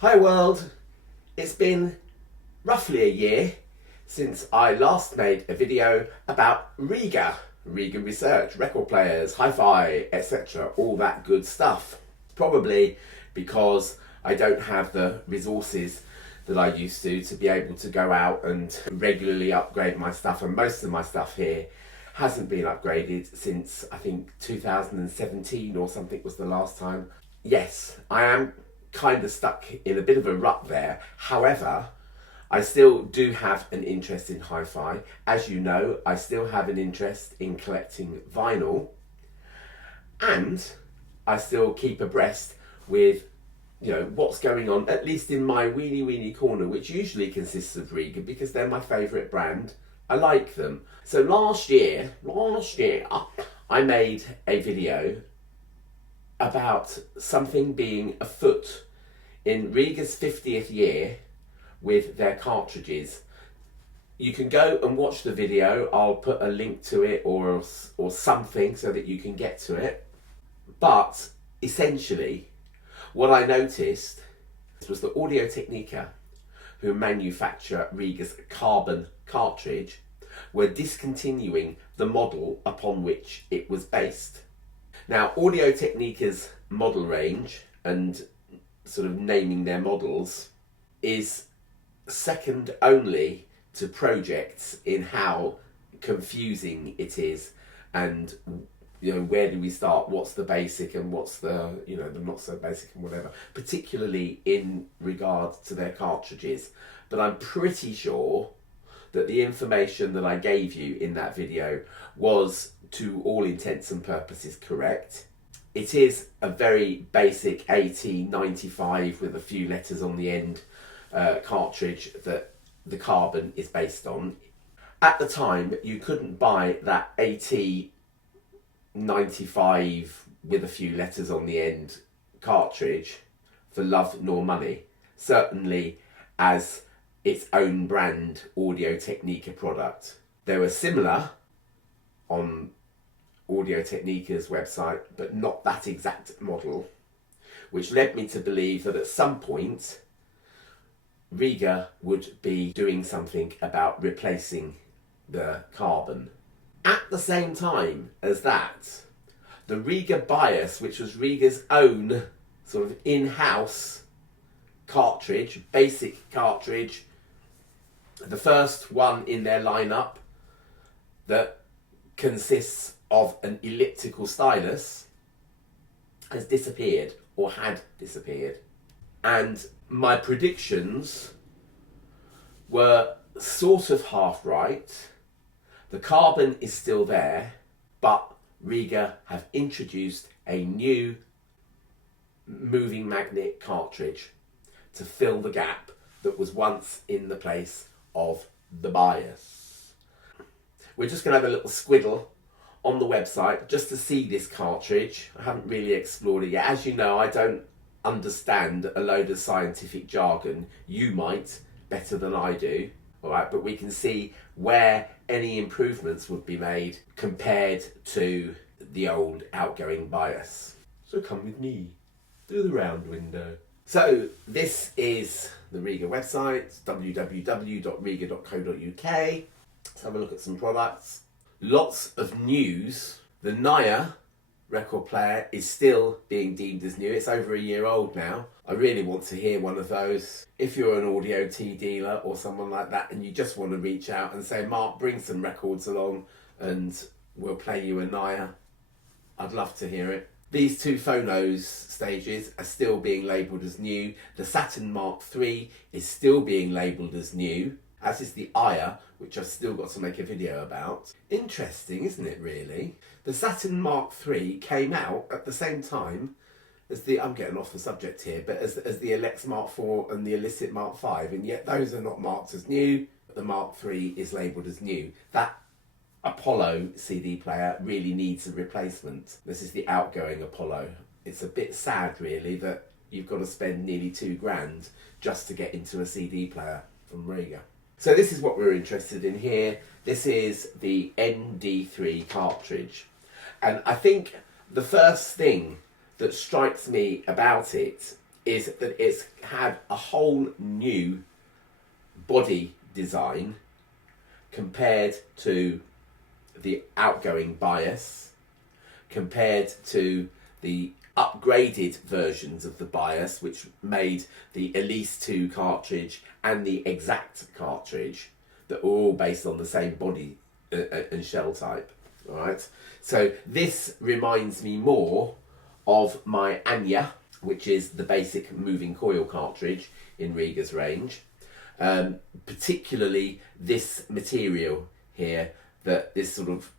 Hi world, it's been roughly a year since I last made a video about Rega research, record players, hi-fi, etc, all that good stuff. Probably because I don't have the resources that I used to be able to go out and regularly upgrade my stuff, and most of my stuff here hasn't been upgraded since I think 2017 or something was the last time. Yes, I am kind of stuck in a bit of a rut there. However, I still do have an interest in hi-fi. As you know, I still have an interest in collecting vinyl, and I still keep abreast with what's going on, at least in my weeny corner, which usually consists of Rega because they're my favourite brand. I like them. So last year I made a video about something being afoot in Rega's 50th year with their cartridges. You can go and watch the video. I'll put a link to it or something so that you can get to it. But essentially, what I noticed was that Audio-Technica, who manufacture Rega's carbon cartridge, were discontinuing the model upon which it was based. Now, Audio-Technica's model range and sort of naming their models is second only to Project's in how confusing it is, and where do we start, what's the basic and what's the the not so basic and whatever, particularly in regard to their cartridges. But I'm pretty sure that the information that I gave you in that video was to all intents and purposes correct. It is a very basic AT95 with a few letters on the end cartridge that the carbon is based on. At the time, you couldn't buy that AT95 with a few letters on the end cartridge for love nor money, certainly as its own brand Audio-Technica product. They were similar on Audio-Technica's website, but not that exact model, which led me to believe that at some point Rega would be doing something about replacing the carbon. At the same time as that, the Rega Bias, which was Rega's own sort of in-house cartridge, basic cartridge, the first one in their lineup that consists of an elliptical stylus, has disappeared, or had disappeared. And my predictions were sort of half right. The carbon is still there, but Rega have introduced a new moving magnet cartridge to fill the gap that was once in the place of the Bias. We're just going to have a little squiddle on the website just to see this cartridge. I haven't really explored it yet. As you know, I don't understand a load of scientific jargon. You might better than I do. All right, but we can see where any improvements would be made compared to the old outgoing Bias. So come with me through the round window. So this is the Rega website, www.rega.co.uk. Let's have a look at some products. Lots of news. The Naya record player is still being deemed as new. It's over a year old now. I really want to hear one of those. If you're an Audio T dealer or someone like that and you just want to reach out and say, Mark, bring some records along and we'll play you a Naya, I'd love to hear it. These two phonos stages are still being labelled as new. The Saturn Mark III is still being labelled as new, as is the Aya, which I've still got to make a video about. Interesting, isn't it, really? The Saturn Mark III came out at the same time as the, I'm getting off the subject here, but as the Alex Mark IV and the Illicit Mark V, and yet those are not marked as new. The Mark III is labelled as new. That Apollo CD player really needs a replacement. This is the outgoing Apollo. It's a bit sad, really, that you've got to spend nearly £2,000 just to get into a CD player from Rega. So this is what we're interested in here. This is the nd3 Cartridge. And I think the first thing that strikes me about it is that it's had a whole new body design compared to the outgoing bias, compared to the upgraded versions of the bias, which made the Elise 2 cartridge and the Exact cartridge, that were all based on the same body and shell type. All right, so this reminds me more of my Anya, which is the basic moving coil cartridge in Rega's range. Particularly this material here, that this sort of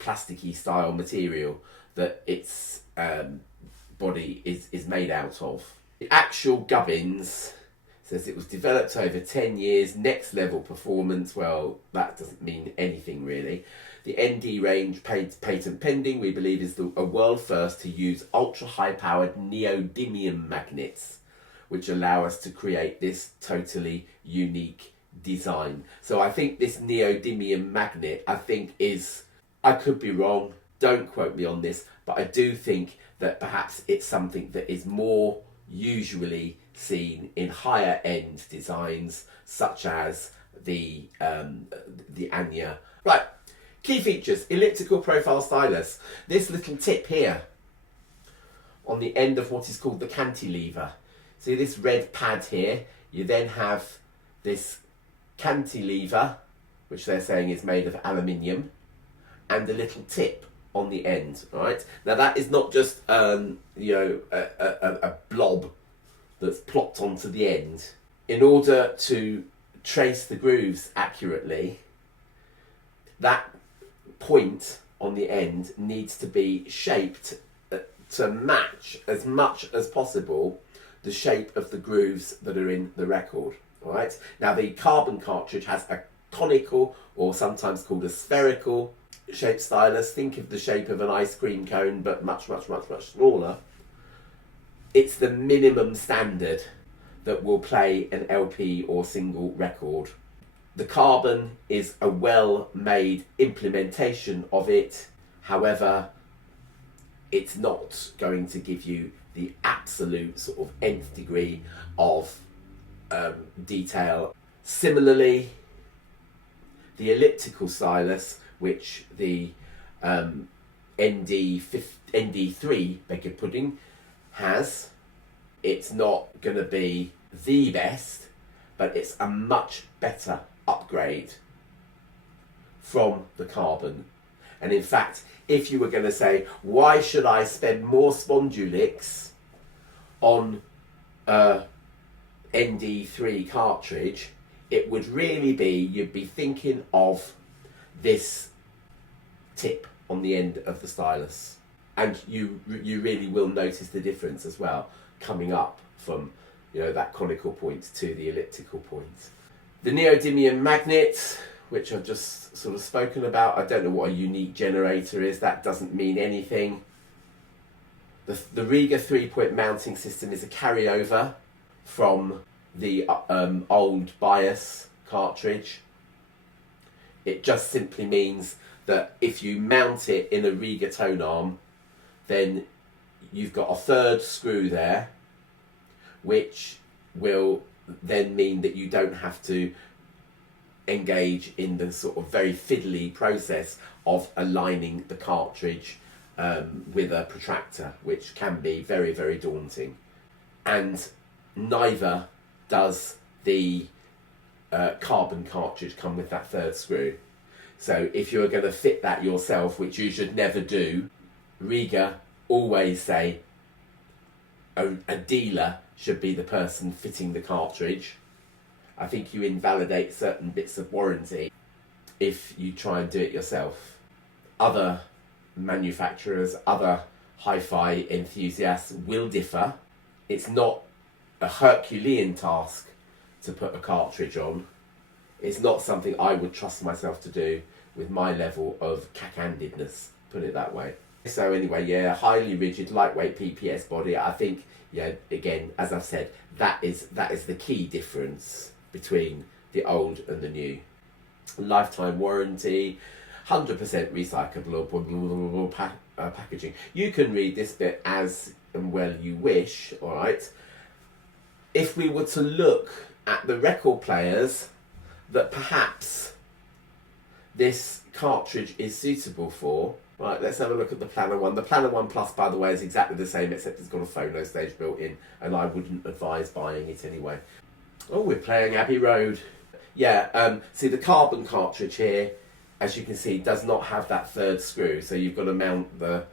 plasticky style material that its body is made out of. The actual gubbins says it was developed over 10 years, next level performance. Well, that doesn't mean anything really. The ND range, patent pending, we believe is a world first to use ultra high powered neodymium magnets, which allow us to create this totally unique design. So I think this neodymium magnet, I could be wrong, don't quote me on this, but I do think that perhaps it's something that is more usually seen in higher end designs, such as the Anya. Right, key features: elliptical profile stylus. This little tip here on the end of what is called the cantilever. See this red pad here? You then have this cantilever, which they're saying is made of aluminium, and a little tip on the end. Right, now that is not just a blob that's plopped onto the end. In order to trace the grooves accurately, that point on the end needs to be shaped to match as much as possible the shape of the grooves that are in the record. All right. Now the carbon cartridge has a conical, or sometimes called a spherical shaped stylus. Think of the shape of an ice cream cone, but much smaller. It's the minimum standard that will play an LP or single record. The carbon is a well-made implementation of it. However, it's not going to give you the absolute sort of nth degree of detail. Similarly, the elliptical stylus, which the nd3 has, it's not going to be the best, but it's a much better upgrade from the carbon. And in fact, if you were going to say, why should I spend more Spondulix on a nd3 cartridge, it would really be, you'd be thinking of this tip on the end of the stylus. And you really will notice the difference as well, coming up from that conical point to the elliptical point. The neodymium magnet, which I've just sort of spoken about, I don't know what a unique generator is, that doesn't mean anything. The Rega 3-point mounting system is a carryover from the old bias cartridge. It just simply means that if you mount it in a Rega tone arm, then you've got a third screw there, which will then mean that you don't have to engage in the sort of very fiddly process of aligning the cartridge with a protractor, which can be very, very daunting. And neither does the carbon cartridge come with that third screw. So if you're going to fit that yourself, which you should never do, Rega always say a dealer should be the person fitting the cartridge. I think you invalidate certain bits of warranty if you try and do it yourself. Other manufacturers, other hi-fi enthusiasts will differ. It's not a Herculean task to put a cartridge on. It's not something I would trust myself to do with my level of cack-handedness, put it that way. So anyway, highly rigid, lightweight PPS body. I think, again, as I've said, that is the key difference between the old and the new. Lifetime warranty, 100% recyclable packaging. You can read this bit as and well you wish, all right? if we were to look at the record players that perhaps this cartridge is suitable for, right, let's have a look at the Planner 1. The Planner 1 Plus, by the way, is exactly the same, except it's got a phono stage built in, and I wouldn't advise buying it anyway. Oh, we're playing Abbey Road. Yeah, see the carbon cartridge here, as you can see, does not have that third screw, so you've got to mount the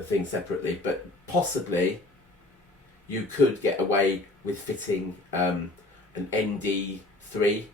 thing separately, but possibly you could get away with fitting an nd3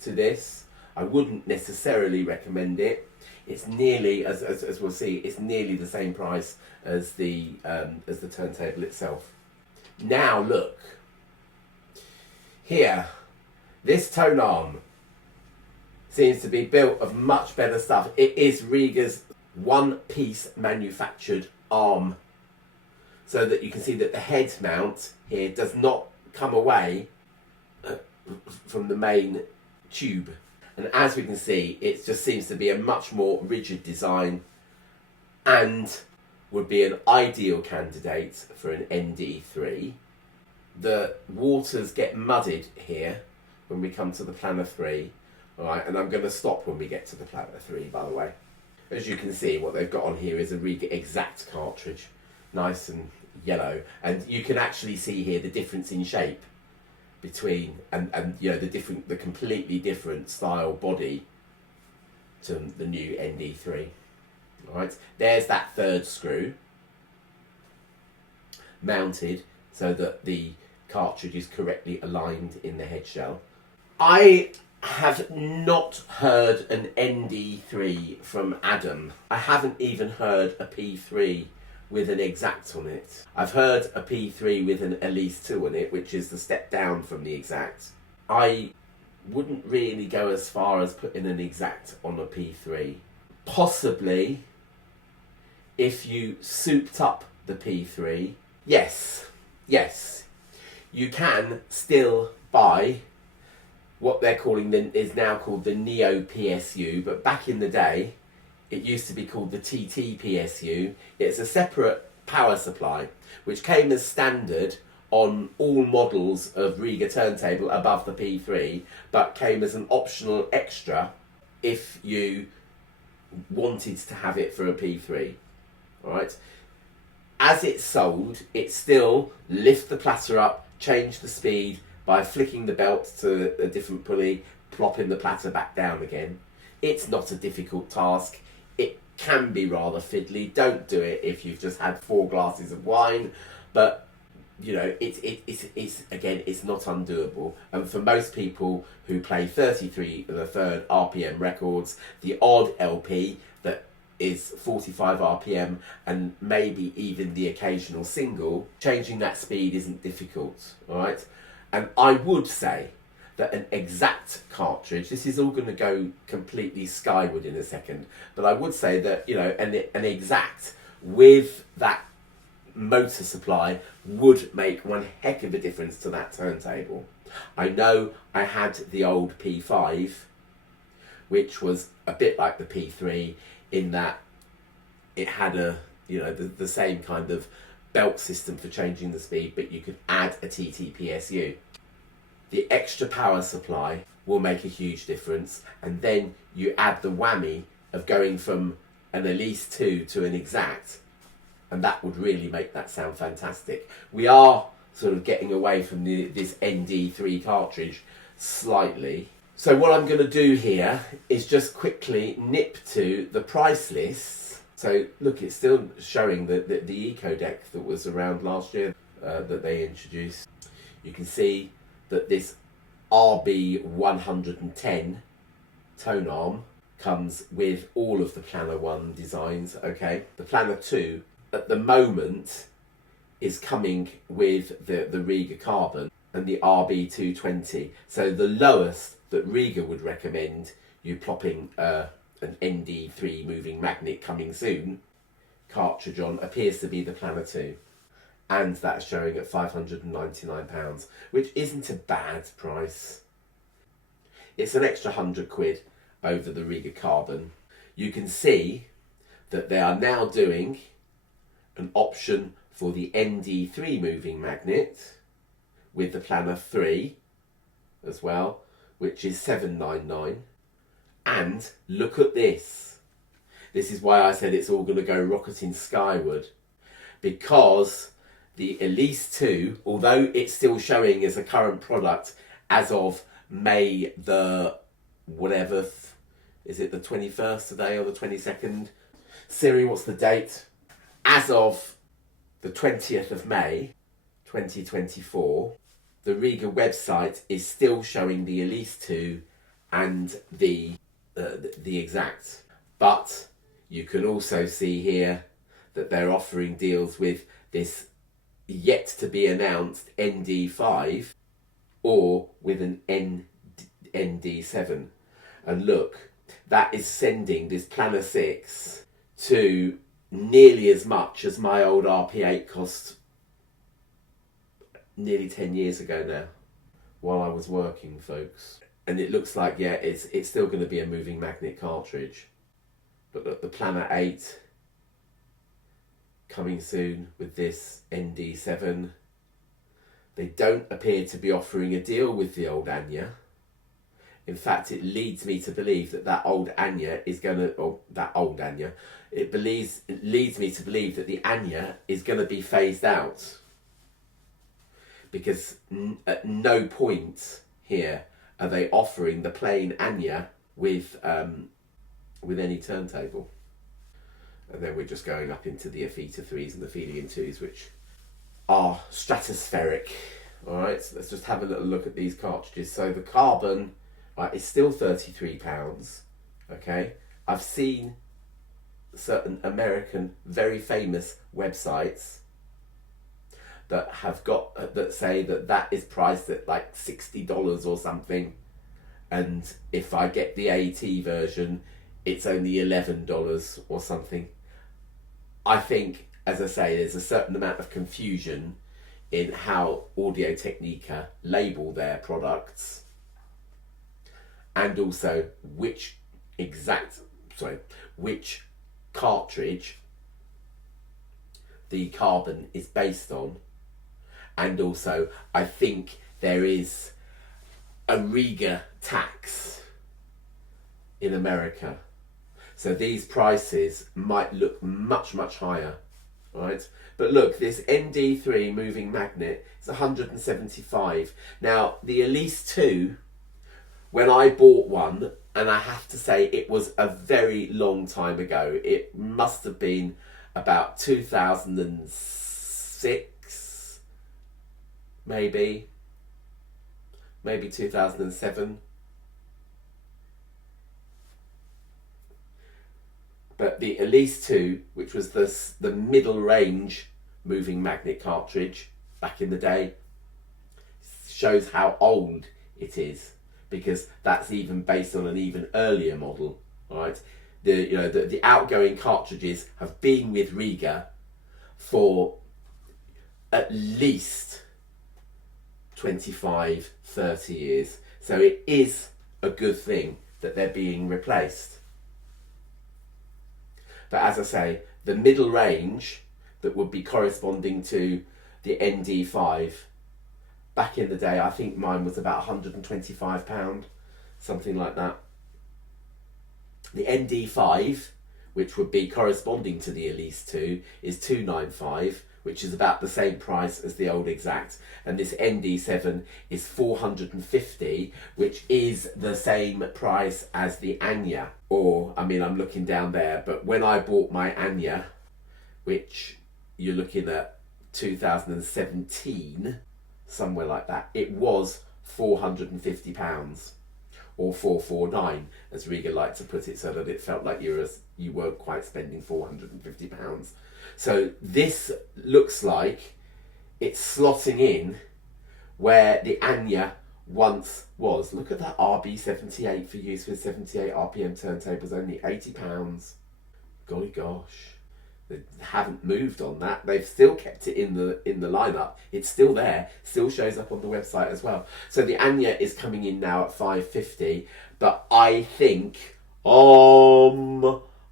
to this. I wouldn't necessarily recommend it. It's nearly, as we'll see, it's nearly the same price as the turntable itself. Now look, here, this tone arm seems to be built of much better stuff. It is Rega's one-piece manufactured arm, so that you can see that the head mount here does not come away from the main tube. And as we can see, it just seems to be a much more rigid design and would be an ideal candidate for an nd3. The waters get muddied here when we come to the Planner 3. All right, and I'm going to stop when we get to the Planner 3, by the way. As you can see, what they've got on here is a Rega Exact cartridge. Nice and yellow. And you can actually see here the difference in shape between, and you know, the completely different style body to the new nd3. All right, there's that third screw mounted so that the cartridge is correctly aligned in the head shell. I have not heard an nd3 from Adam. I haven't even heard a p3 with an Exact on it. I've heard a p3 with an Elise 2 on it, which is the step down from the Exact. I wouldn't really go as far as putting an Exact on a p3. Possibly if you souped up the p3, yes, you can still buy what they're calling is now called the Neo PSU, but back in the day it used to be called the TT PSU. It's a separate power supply which came as standard on all models of Rega turntable above the P3, but came as an optional extra if you wanted to have it for a P3. All right. As it's sold, it still lift the platter up, change the speed by flicking the belt to a different pulley, plopping the platter back down again. It's not a difficult task. It can be rather fiddly. Don't do it if you've just had 4 glasses of wine, but you know, it's again, it's not undoable. And for most people who play 33 1/3 RPM records, the odd LP that is 45 RPM and maybe even the occasional single, changing that speed isn't difficult, all right? And I would say that an Exact cartridge, this is all going to go completely skyward in a second, but I would say that, you know, an Exact with that motor supply would make one heck of a difference to that turntable. I know I had the old P5, which was a bit like the P3 in that it had a, you know, the same kind of belt system for changing the speed, but you could add a TT PSU. The extra power supply will make a huge difference, and then you add the whammy of going from an Elise 2 to an Exact, and that would really make that sound fantastic. We are sort of getting away from this nd3 cartridge slightly. So what I'm going to do here is just quickly nip to the price lists. So look, it's still showing the Eco deck that was around last year that they introduced. You can see that this RB110 tone arm comes with all of the Planner 1 designs, okay? The Planner 2 at the moment is coming with the Rega Carbon and the RB220. So the lowest that Rega would recommend you plopping an nd3 moving magnet coming soon cartridge on appears to be the Planner 2. And that's showing at £599, which isn't a bad price. It's an extra £100 over the Rega Carbon. You can see that they are now doing an option for the nd3 moving magnet, with the Planner 3 as well, which is $799. And look at this. This is why I said it's all going to go rocketing skyward. Because the Elise 2, although it's still showing as a current product as of May the whatever, is it the 21st today or the 22nd? Siri, what's the date? As of the 20th of May 2024, the Rega website is still showing the Elise 2 and the Exact. But you can also see here that they're offering deals with this yet to be announced nd3 or with an nd3. And look, that is sending this Planner 6 to nearly as much as my old RP8 cost nearly 10 years ago now, while I was working, folks. And it looks like, yeah, it's still going to be a moving magnet cartridge. But look, the Planner 8 coming soon with this nd3. They don't appear to be offering a deal with the old Anya. In fact, it leads me to believe that old Anya is going to, or that old Anya, it leads me to believe that the Anya is going to be phased out. Because at no point here are they offering the plain Anya with any turntable. And then we're just going up into the Hifi 3s and the Feeling 2s, which are stratospheric. Alright, so let's just have a little look at these cartridges. So the carbon, right, is still £33. Okay, I've seen certain American very famous websites that have got that say that is priced at like $60 or something, and if I get the AT version it's only $11 or something. I think, as I say, there's a certain amount of confusion in how Audio Technica label their products, and also which cartridge the carbon is based on. And also, I think there is a Rega tax in America. So these prices might look much, much higher, right? But look, this nd3 moving magnet is $175. Now, the Elise 2, when I bought one, and I have to say it was a very long time ago, it must have been about 2006, maybe 2007. But the Elise 2, which was the middle range moving magnet cartridge back in the day, shows how old it is, because that's even based on an even earlier model, right? The outgoing cartridges have been with Rega for at least 25, 30 years. So it is a good thing that they're being replaced. But as I say, the middle range that would be corresponding to the nd3, back in the day, I think mine was about £125, something like that. The nd3, which would be corresponding to the Elise 2, is $295, which is about the same price as the old Exact. And this nd3 is $450, which is the same price as the Anya. Or, I mean, I'm looking down there, but when I bought my Anya, which you're looking at 2017, somewhere like that, it was £450, or $449, as Rega liked to put it, so that it felt like you weren't quite spending £450. So this looks like it's slotting in where the Anya once was. Look at that RB78 for use with 78 RPM turntables, only £80. Golly gosh. They haven't moved on that. They've still kept it in the lineup. It's still there, still shows up on the website as well. So the Anya is coming in now at $550, but I think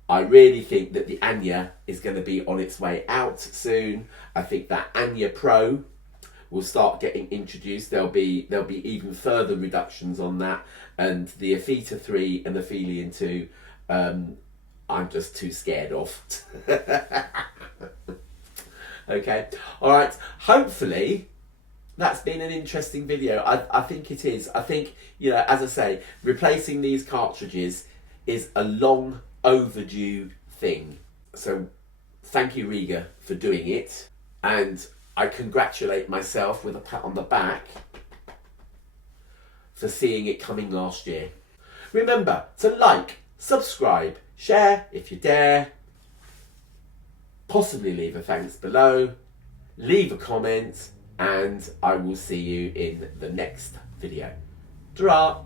I really think that the Anya is going to be on its way out soon. I think that Anya Pro will start getting introduced. There'll be even further reductions on that, and the Afita 3 and the Felian 2, I'm just too scared of. Okay, all right. Hopefully, that's been an interesting video. I think it is. I think, you know, as I say, replacing these cartridges is a long overdue thing. So thank you, Rega, for doing it. And I congratulate myself with a pat on the back for seeing it coming last year. Remember to like, subscribe, share if you dare, possibly leave a thanks below, leave a comment, and I will see you in the next video. Ta-ra!